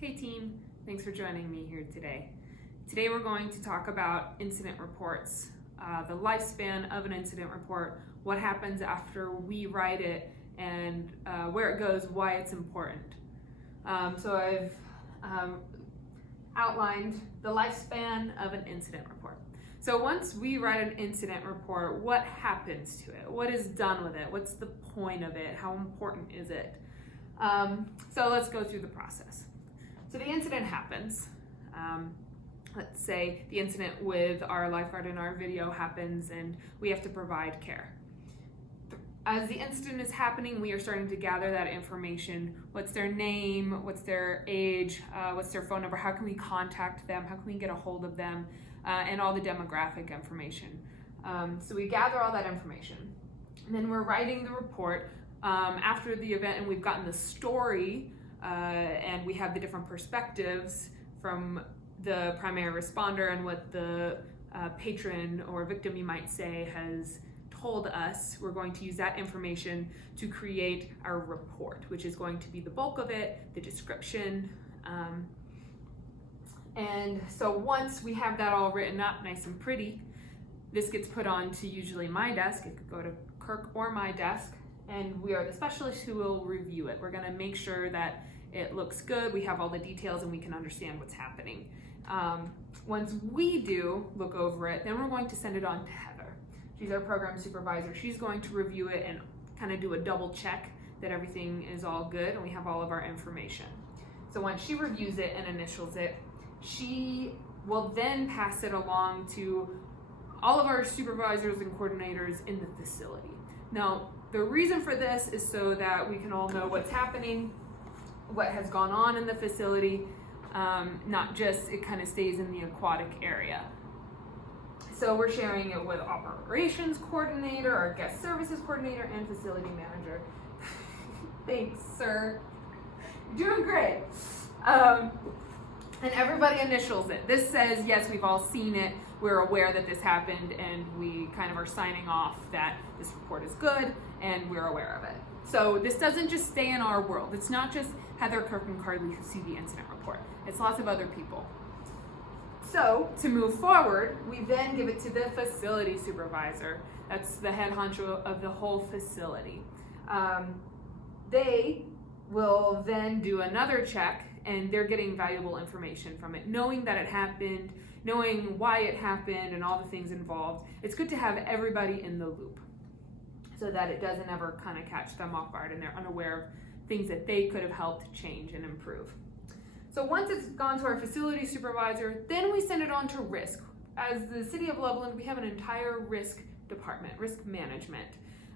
Hey team, thanks for joining me here today. Today we're going to talk about incident reports, the lifespan of an incident report, what happens after we write it, and where it goes, why it's important. So I've outlined the lifespan of an incident report. So once we write an incident report, what happens to it? What is done with it? What's the point of it? How important is it? So let's go through the process. So the incident happens. Let's say the incident with our lifeguard in our video happens and we have to provide care. As the incident is happening, we are starting to gather that information. What's their name? What's their age? What's their phone number? How can we contact them? How can we get a hold of them? And all the demographic information. So we gather all that information. And then we're writing the report after the event, and we've gotten the story and we have the different perspectives from the primary responder and what the patron or victim, you might say, has told us. We're going to use that information to create our report, which is going to be the bulk of it, the description. And so once we have that all written up nice and pretty, this gets put onto usually my desk. It could go to Kirk or my desk, and we are the specialists who will review it. We're gonna make sure that it looks good, we have all the details, and we can understand what's happening. Once we do look over it, then we're going to send it on to Heather. She's our program supervisor. She's going to review it and kind of do a double check that everything is all good and we have all of our information. So once she reviews it and initials it, she will then pass it along to all of our supervisors and coordinators in the facility. Now, the reason for this is so that we can all know what's happening, what has gone on in the facility, not just it kind of stays in the aquatic area. So we're sharing it with operations coordinator, our guest services coordinator, and facility manager. Thanks, sir. You're doing great. And everybody initials it. This says, yes, we've all seen it, we're aware that this happened, and we kind of are signing off that this report is good, and we're aware of it. So this doesn't just stay in our world. It's not just Heather, Kirk, and Carly who see the incident report. It's lots of other people. So to move forward, we then give it to the facility supervisor. That's the head honcho of the whole facility. They will then do another check, and they're getting valuable information from it, knowing that it happened, knowing why it happened, and all the things involved. It's good to have everybody in the loop so that it doesn't ever kind of catch them off guard and they're unaware of things that they could have helped change and improve. So once it's gone to our facility supervisor, then we send it on to risk. As the city of Loveland, we have an entire risk department, risk management.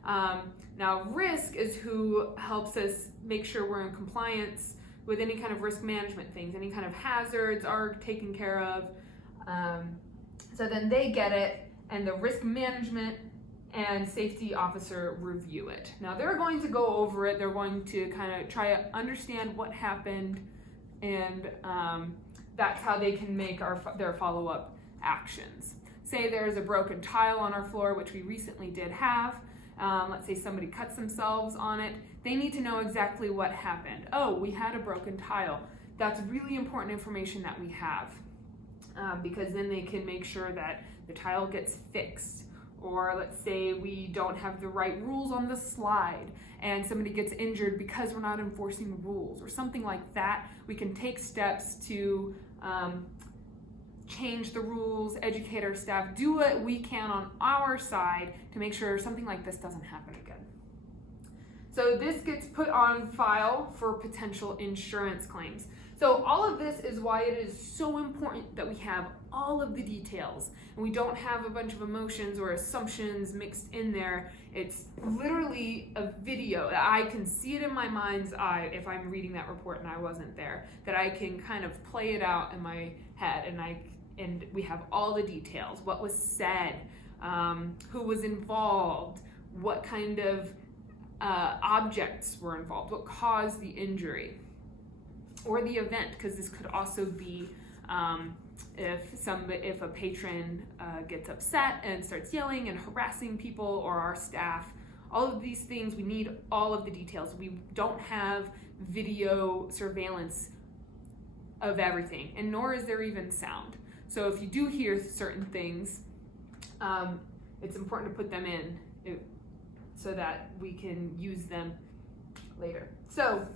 Now risk is who helps us make sure we're in compliance with any kind of risk management things, any kind of hazards are taken care of. So then they get it, and the risk management and safety officer review it. Now they're going to go over it, they're going to kind of try to understand what happened, and that's how they can make their follow-up actions. Say there's a broken tile on our floor, which we recently did have. Let's say somebody cuts themselves on it. They need to know exactly what happened. Oh, we had a broken tile. That's really important information that we have, because then they can make sure that the tile gets fixed. Or let's say we don't have the right rules on the slide and somebody gets injured because we're not enforcing rules or something like that. We can take steps to change the rules, educate our staff, do what we can on our side to make sure something like this doesn't happen again. So this gets put on file for potential insurance claims. So all of this is why it is so important that we have all of the details and we don't have a bunch of emotions or assumptions mixed in there. It's literally a video that I can see it in my mind's eye if I'm reading that report and I wasn't there, that I can kind of play it out in my head, and we have all the details, what was said, who was involved, what kind of objects were involved, what caused the injury or the event, because this could also be if a patron gets upset and starts yelling and harassing people or our staff. All of these things, we need all of the details. We don't have video surveillance of everything, and nor is there even sound. So if you do hear certain things, it's important to put them in so that we can use them later. So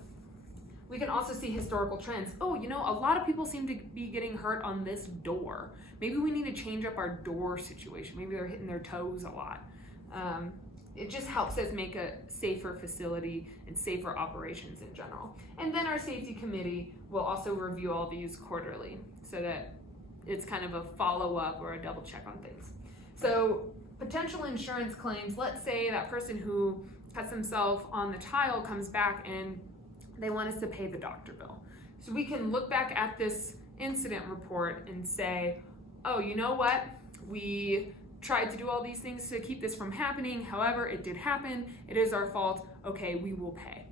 we can also see historical trends. Oh, you know, a lot of people seem to be getting hurt on this door. Maybe we need to change up our door situation. Maybe they're hitting their toes a lot. It just helps us make a safer facility and safer operations in general. And then our safety committee will also review all these quarterly so that it's kind of a follow-up or a double check on things. So potential insurance claims, let's say that person who cuts themselves on the tile comes back and they want us to pay the doctor bill. So we can look back at this incident report and say, oh, you know what? We tried to do all these things to keep this from happening. However, it did happen. It is our fault. Okay, we will pay.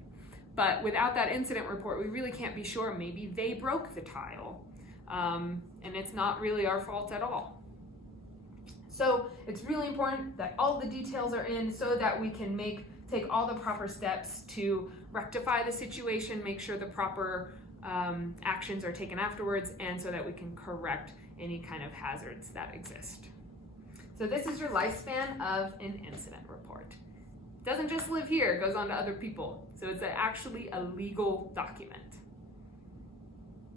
But without that incident report, we really can't be sure. Maybe they broke the tile, and it's not really our fault at all. So it's really important that all the details are in so that we can take all the proper steps to rectify the situation, make sure the proper actions are taken afterwards, and so that we can correct any kind of hazards that exist. So this is your lifespan of an incident report. It doesn't just live here, it goes on to other people. So it's actually a legal document.